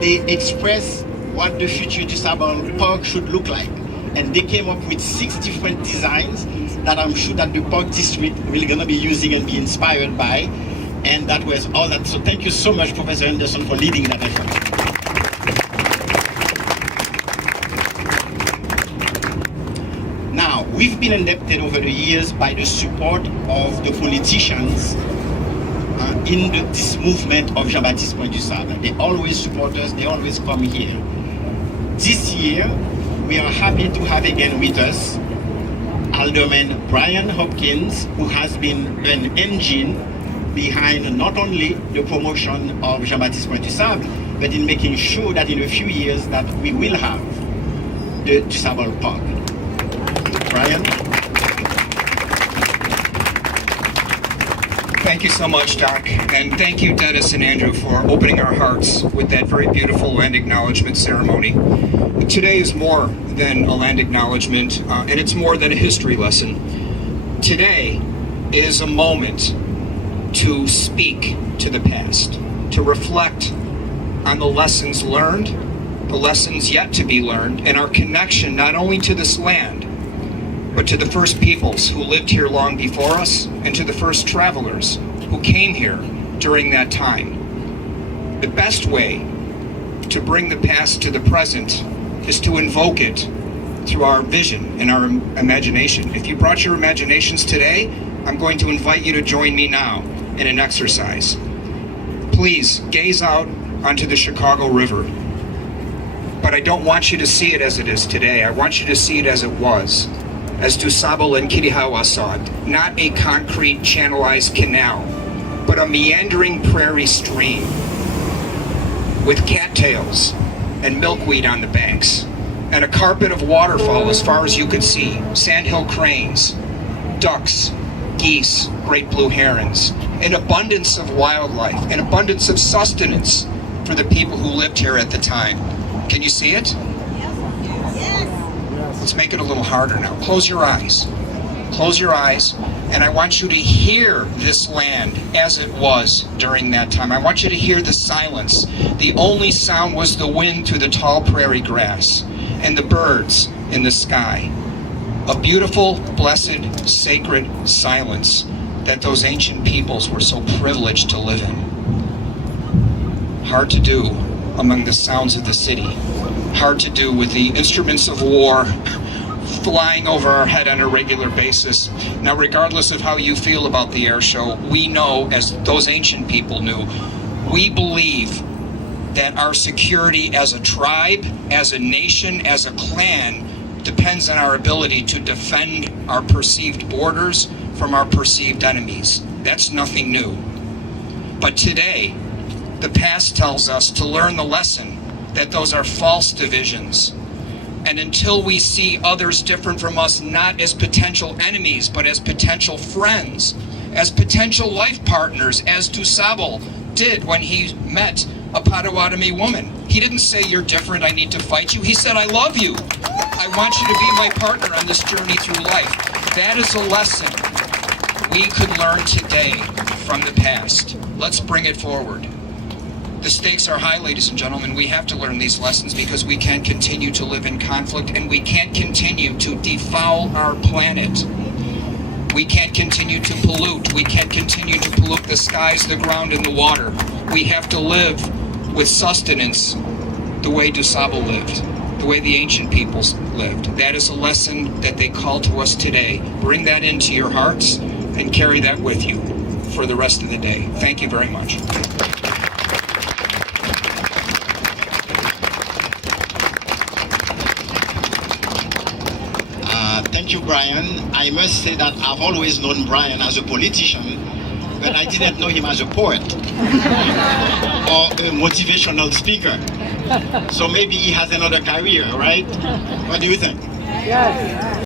They expressed what the future DuSable park should look like. And they came up with 6 different designs that I'm sure that the park district will gonna be using and be inspired by. And that was all that. So thank you so much, Professor Anderson, for leading that effort. Now, we've been indebted over the years by the support of the politicians in this movement of Jean-Baptiste DuSable. They always support us, they always come here. This year, we are happy to have again with us Alderman Brian Hopkins, who has been an engine behind not only the promotion of Jean-Baptiste DuSable, but in making sure that in a few years that we will have the DuSable Park. Brian? Thank you so much, Doc, and thank you, Dennis and Andrew, for opening our hearts with that very beautiful land acknowledgement ceremony. Today is more than a land acknowledgement, and it's more than a history lesson. Today is a moment to speak to the past, to reflect on the lessons learned, the lessons yet to be learned, and our connection not only to this land, but to the first peoples who lived here long before us, and to the first travelers who came here during that time. The best way to bring the past to the present is to invoke it through our vision and our imagination. If you brought your imaginations today, I'm going to invite you to join me now in an exercise. Please gaze out onto the Chicago River. But I don't want you to see it as it is today. I want you to see it as it was, as DuSable and Kittihawa saw it. Not a concrete channelized canal, but a meandering prairie stream with cattails and milkweed on the banks, and a carpet of waterfall as far as you could see, sandhill cranes, ducks, geese, great blue herons, an abundance of wildlife, an abundance of sustenance for the people who lived here at the time. Can you see it? Let's make it a little harder now. Close your eyes. Close your eyes, and I want you to hear this land as it was during that time. I want you to hear the silence. The only sound was the wind through the tall prairie grass and the birds in the sky. A beautiful, blessed, sacred silence that those ancient peoples were so privileged to live in. Hard to do among the sounds of the city. Hard to do with the instruments of war flying over our head on a regular basis. Now, regardless of how you feel about the air show, we know, as those ancient people knew, we believe that our security as a tribe, as a nation, as a clan, depends on our ability to defend our perceived borders from our perceived enemies. That's nothing new. But today, the past tells us to learn the lesson that those are false divisions. And until we see others different from us not as potential enemies, but as potential friends, as potential life partners, as DuSable did when he met a Potawatomi woman. He didn't say, "You're different, I need to fight you." He said, "I love you. I want you to be my partner on this journey through life." That is a lesson we could learn today from the past. Let's bring it forward. The stakes are high, ladies and gentlemen. We have to learn these lessons because we can't continue to live in conflict, and we can't continue to defoul our planet. We can't continue to pollute. We can't continue to pollute the skies, the ground, and the water. We have to live with sustenance the way DuSable lived, the way the ancient peoples lived. That is a lesson that they call to us today. Bring that into your hearts and carry that with you for the rest of the day. Thank you very much. Thank you, Brian. I must say that I've always known Brian as a politician, but I didn't know him as a poet or a motivational speaker. So maybe he has another career, right? What do you think? Yes.